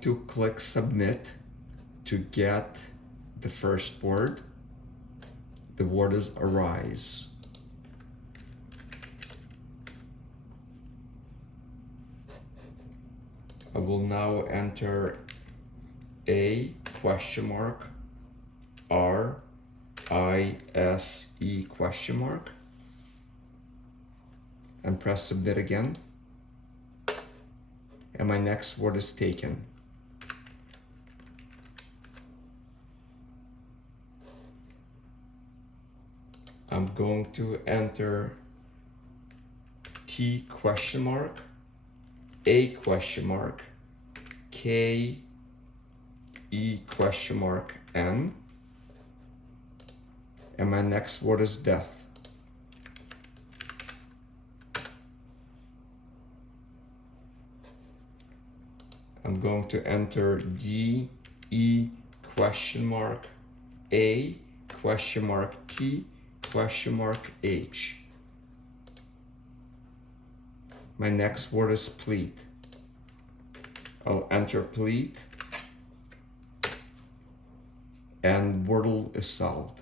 going to click submit to get the first word. The word is arise. I will now enter a question mark R-I-S-E question mark and press submit again. And my next word is taken. I'm going to enter T question mark, A question mark, K, E question mark, N. And my next word is death. I'm going to enter D, E question mark, A question mark, T question mark, H. My next word is plead. I'll enter plead, and Wordle is solved.